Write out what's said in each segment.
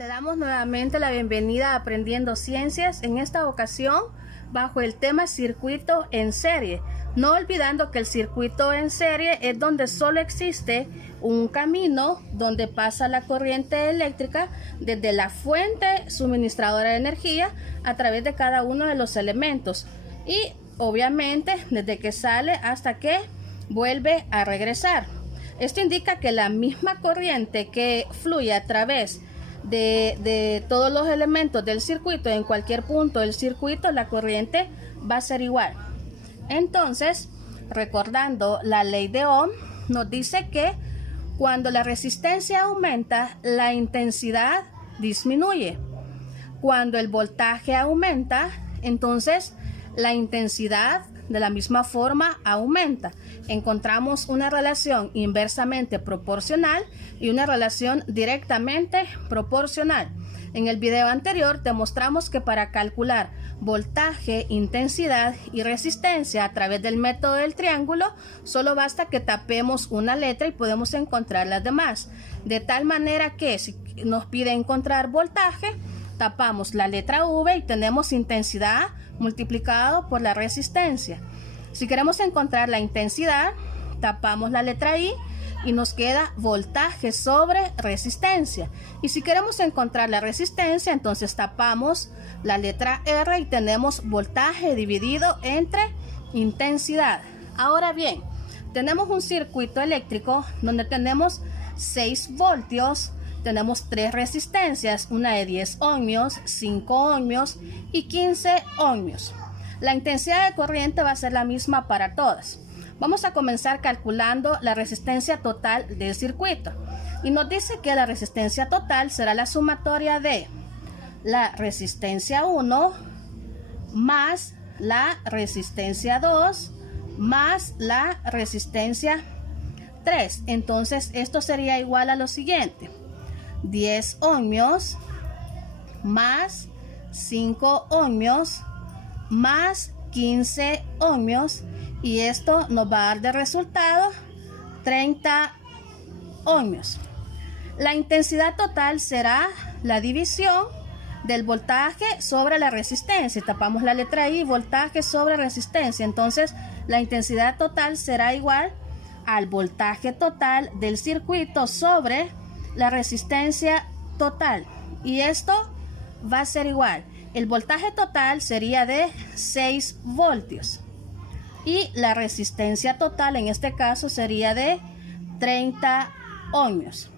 Te damos nuevamente la bienvenida a Aprendiendo Ciencias, en esta ocasión bajo el tema circuito en serie, no olvidando que el circuito en serie es donde solo existe un camino donde pasa la corriente eléctrica desde la fuente suministradora de energía a través de cada uno de los elementos y obviamente desde que sale hasta que vuelve a regresar. Esto indica que la misma corriente que fluye a través de todos los elementos del circuito, en cualquier punto del circuito, la corriente va a ser igual. Entonces, recordando la ley de Ohm, nos dice que cuando la resistencia aumenta, la intensidad disminuye. Cuando el voltaje aumenta, entonces la intensidad de la misma forma aumenta. Encontramos una relación inversamente proporcional y una relación directamente proporcional. En el video anterior te mostramos que para calcular voltaje, intensidad y resistencia a través del método del triángulo, solo basta que tapemos una letra y podemos encontrar las demás. De tal manera que si nos pide encontrar voltaje, tapamos la letra V y tenemos intensidad multiplicado por la resistencia. Si queremos encontrar la intensidad, tapamos la letra I y nos queda voltaje sobre resistencia. Y si queremos encontrar la resistencia, entonces tapamos la letra R y tenemos voltaje dividido entre intensidad. Ahora bien, tenemos un circuito eléctrico donde tenemos 6 voltios, tenemos 3 resistencias, una de 10 ohmios, 5 ohmios y 15 ohmios. La intensidad de corriente va a ser la misma para todas. Vamos a comenzar calculando la resistencia total del circuito. Y nos dice que la resistencia total será la sumatoria de la resistencia 1 más la resistencia 2 más la resistencia 3. Entonces esto sería igual a lo siguiente: 10 ohmios más 5 ohmios más 15 ohmios, y esto nos va a dar de resultado 30 ohmios. La intensidad total será la división del voltaje sobre la resistencia. Tapamos la letra I, voltaje sobre resistencia. Entonces la intensidad total será igual al voltaje total del circuito sobre la resistencia total, y esto va a ser igual. El voltaje total sería de 6 voltios y la resistencia total en este caso sería de 30 ohmios.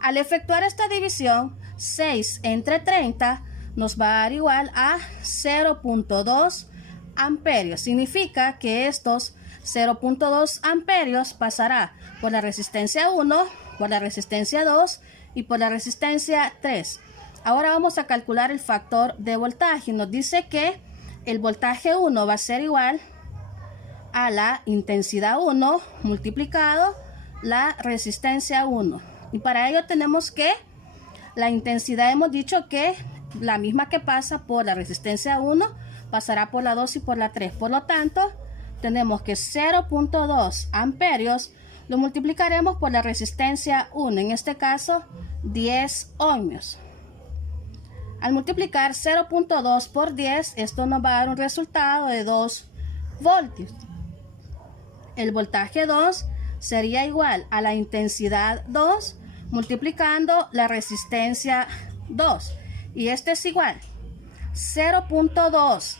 Al efectuar esta división, 6 entre 30 nos va a dar igual a 0.2 amperios. Significa que estos 0.2 amperios pasará por la resistencia 1, por la resistencia 2 y por la resistencia 3. Ahora vamos a calcular el factor de voltaje. Nos dice que el voltaje 1 va a ser igual a la intensidad 1 multiplicado la resistencia 1. Y para ello tenemos que la intensidad, hemos dicho que la misma que pasa por la resistencia 1 pasará por la 2 y por la 3. Por lo tanto, tenemos que 0.2 amperios lo multiplicaremos por la resistencia 1, en este caso 10 ohmios. Al multiplicar 0.2 por 10, esto nos va a dar un resultado de 2 voltios. El voltaje 2 sería igual a la intensidad 2 multiplicando la resistencia 2. Y este es igual 0.2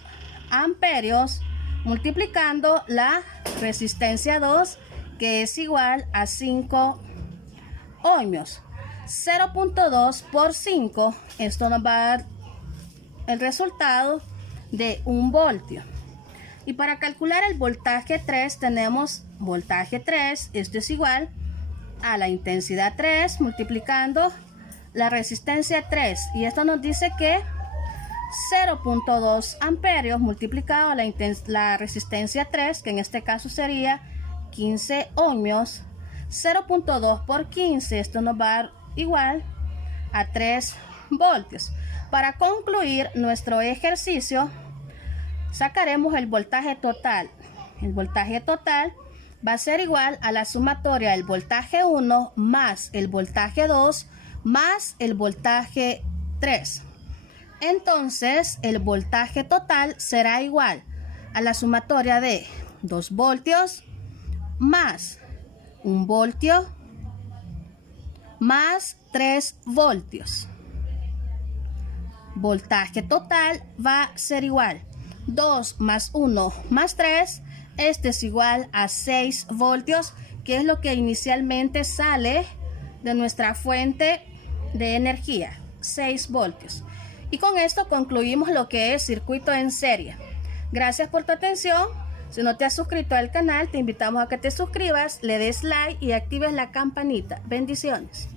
amperios multiplicando la resistencia 2, que es igual a 5 ohmios. 0.2 por 5, esto nos va a dar el resultado de 1 voltio. Y para calcular el voltaje 3 tenemos voltaje 3, esto es igual a la intensidad 3 multiplicando la resistencia 3, y esto nos dice que 0.2 amperios multiplicado la resistencia 3, que en este caso sería 15 ohmios, 0.2 por 15, esto nos va a dar igual a 3 voltios. Para concluir nuestro ejercicio, sacaremos el voltaje total. El voltaje total va a ser igual a la sumatoria del voltaje 1 más el voltaje 2 más el voltaje 3. Entonces, el voltaje total será igual a la sumatoria de 2 voltios más 1 voltio más 3 voltios. Voltaje total va a ser igual 2 más 1 más 3. Este es igual a 6 voltios, que es lo que inicialmente sale de nuestra fuente de energía, 6 voltios. Y con esto concluimos lo que es circuito en serie. Gracias por tu atención. Si no te has suscrito al canal, te invitamos a que te suscribas, le des like y actives la campanita. Bendiciones.